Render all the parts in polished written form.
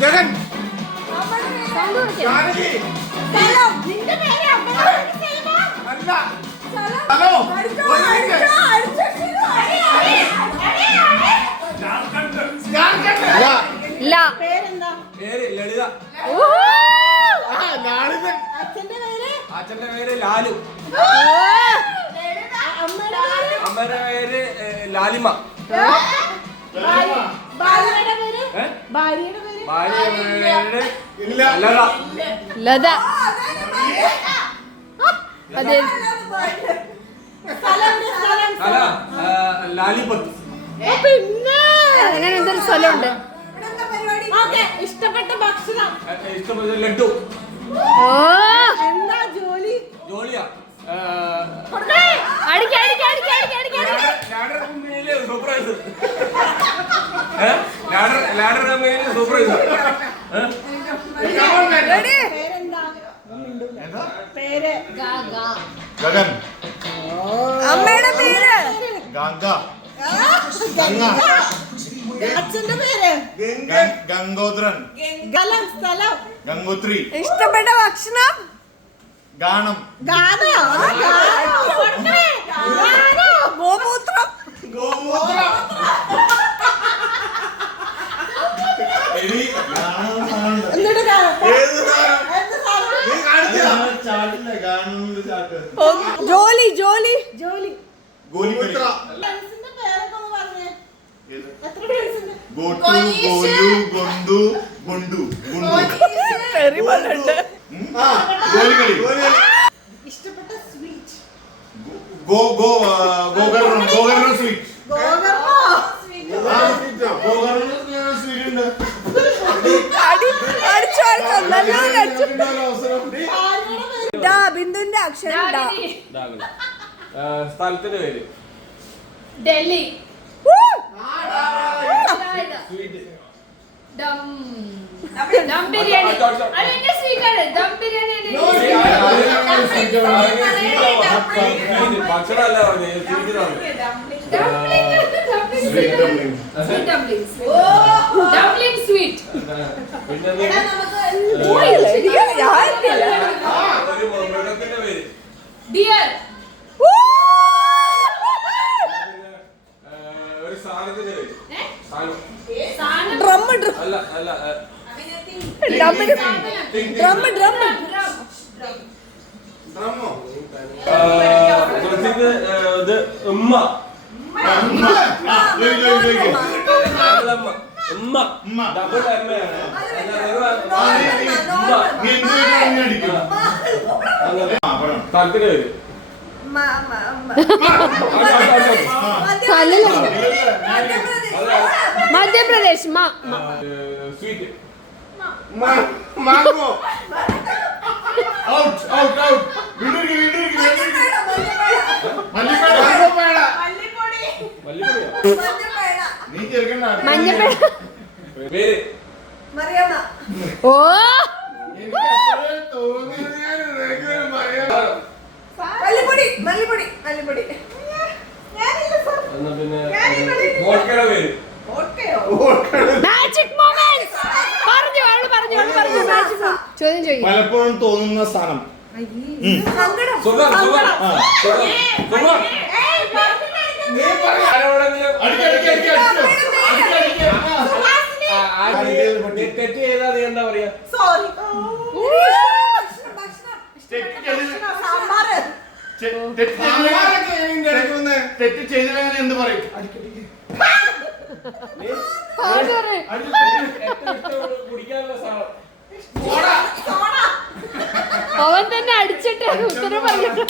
ജഗൻ. അച്ഛന്റെ പേര് ലാലു. അമ്മയുടെ പേര് ലാലിമ. ഭാര്യയുടെ പേര് ലത. ലാലിപത്ത്. പിന്നെ അങ്ങനെ എന്തൊരു സ്ഥലമുണ്ട്. ഇഷ്ടപ്പെട്ട ഭക്ഷണം. ഇഷ്ടപ്പെട്ട ലഡു. എന്താ ജോലി? ജോലിയാ സൂപ്പർവൈസർ. സൂപ്പർവൈസർ. ഗഗൻ. അമ്മയുടെ പേര് ഗംഗ. അച്ഛന്റെ പേര് ഗംഗോത്രൻ. സ്ഥലം ഗംഗോത്രി. ഇഷ്ടപ്പെട്ട ഭക്ഷണം ഗാനം. ഗോമൂത്രം. ജോലി ജോലി ജോലി. ഇഷ്ടപ്പെട്ട സ്വീറ്റ് ഗോകർണം സ്വീറ്റ്. ബിന്ദുവിന്റെ അക്ഷരം സ്ഥലത്തിന്റെ പേര് ഡൽഹി. ദം ബിരിയാണി. അതെന്റെ സ്വീറ്റാണ്. ദം ബിരിയാണി. ഭക്ഷണമല്ല ഡംപ്ലിംഗ് സ്വീറ്റ്. പിന്നെ മൃഗത്തിന്റെ പേര് ഡിയർ. ഒരു സാധനത്തിന്റെ പേര്. ഡ്രം അല്ല അല്ല ഇത് ഉമ്മ. ഉമ്മ ഡബിൾ എമ്മയാണ്. സ്ഥലത്തിന്റെ പേര് മധ്യപ്രദേശ്. സ്വീറ്റ്. മാംഗോ. മഞ്ഞപ്പേട. പേര് ഓ പിന്നെ വോഡ്കയുടെ പേര് മാജിക് മൊമെന്റ്സ്. പറഞ്ഞു. ചോദ്യം ചോദിക്കും. പലപ്പോഴും തോന്നുന്ന സ്ഥാനം. തെറ്റ് ചെയ്താ നീ എന്താ പറയാ? തെറ്റ് ചെയ്തില്ലെങ്കിൽ എന്ത് പറയും? കുടിക്കാനുള്ള സാധനം. അവൻ തന്നെ അടിച്ചിട്ട് ഉത്തരം പറഞ്ഞു.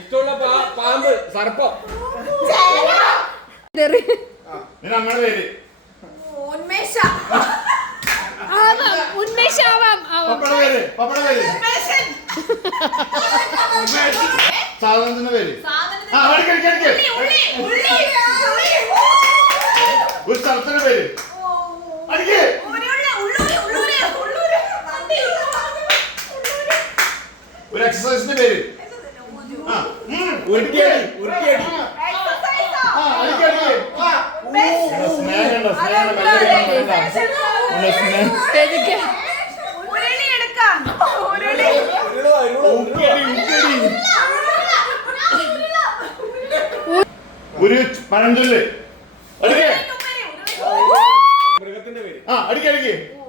ഇഷ്ടമുള്ള പാമ്പ് സർപ്പം. നമ്മുടെ പേര് സാധനത്തിന്റെ പേര് ഒരു സ്ഥലത്തിന്റെ പേര്. അടിക്ക്. ഒരു എക്സസൈസിന്റെ പേര്. ആ, ഉരുട്ടിയടി, ഉരുട്ടിയടി. ആ, അടിക്ക്, അടിക്ക്. എടാ, സ്നേഹം ഉണ്ടോ? സ്നേഹം ഉണ്ടോ? കല്യാണം ഉണ്ടോ? ഉള്ള സ്നേഹം. പെതുക്കെ. ഉരുള, ഉരുള, ഉക്കടി, ഉക്കടി. ഒരു പഴഞ്ചൊല്ല്. അടിക്ക്. മൃഗത്തിന്റെ പേര്. ആ, അടിക്ക്, അടിക്ക്.